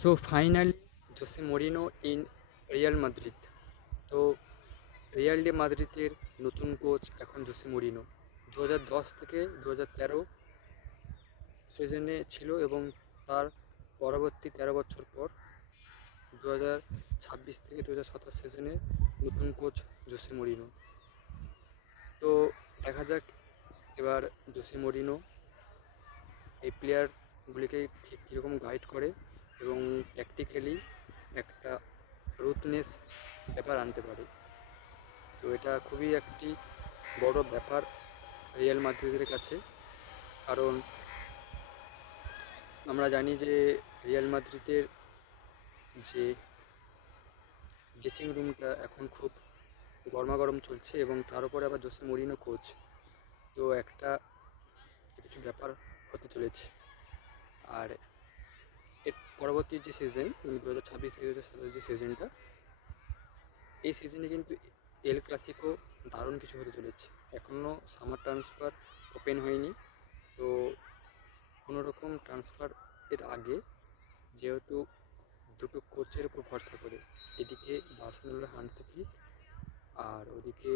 So finally Jose Moreno in Real Madrid. তো Real day মাদ্রিদের নতুন কোচ এখন জোসে মরিনো। 2010 থেকে 2013 সিজনে ছিল এবং তার পরবর্তী 13 বছর পর 2026 থেকে 2027 সিজনে নতুন কোচ জোসে মরিনো। তো দেখা যাক এবার জোসে মরিনো এই প্লেয়ারগুলিকে ঠিক কীরকম গাইড করে এবং প্র্যাকটিক্যালি একটা রুথনেস ব্যাপার আনতে পারে। তো এটা খুবই একটি বড় ব্যাপার রিয়াল মাদ্রিদের কাছে, কারণ আমরা জানি যে রিয়াল মাদ্রিদের যে ড্রেসিং রুমটা এখন খুব গরমাগরম চলছে এবং তার উপরে আবার জোসে মরিনো কোচ। তো একটা কিছু ব্যাপার হতে চলেছে। আর এর পরবর্তী যে সিজন 2026 থেকে 2027 যে সিজনটা, এই সিজনে কিন্তু এল ক্লাসিকো দারুণ কিছু হতে চলেছে। এখনও সামার ট্রান্সফার ওপেন হয়নি, তো কোনো রকম ট্রান্সফার এর আগে যেহেতু দুটো কোচের উপর ভরসা করে, এদিকে বার্সেলোনার হান্সি ফ্লিক আর ওদিকে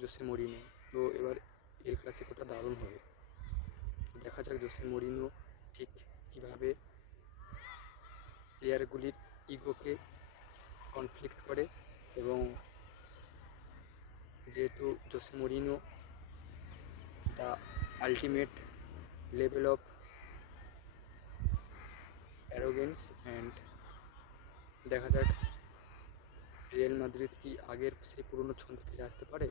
জোসে মরিনো, তো এবার এল ক্লাসিকোটা দারুণ হবে। দেখা যাক জোসে মরিনো ঠিক কীভাবে প্লেয়ারগুলির ইগোকে কনফ্লিক্ট করে, এবং যেহেতু Jose Moreno the ultimate level of arrogance, and দেখা যাক রিয়াল মাদ্রিদ কি আগের সেই পুরনো ছন্দে ফিরে আসতে পারে।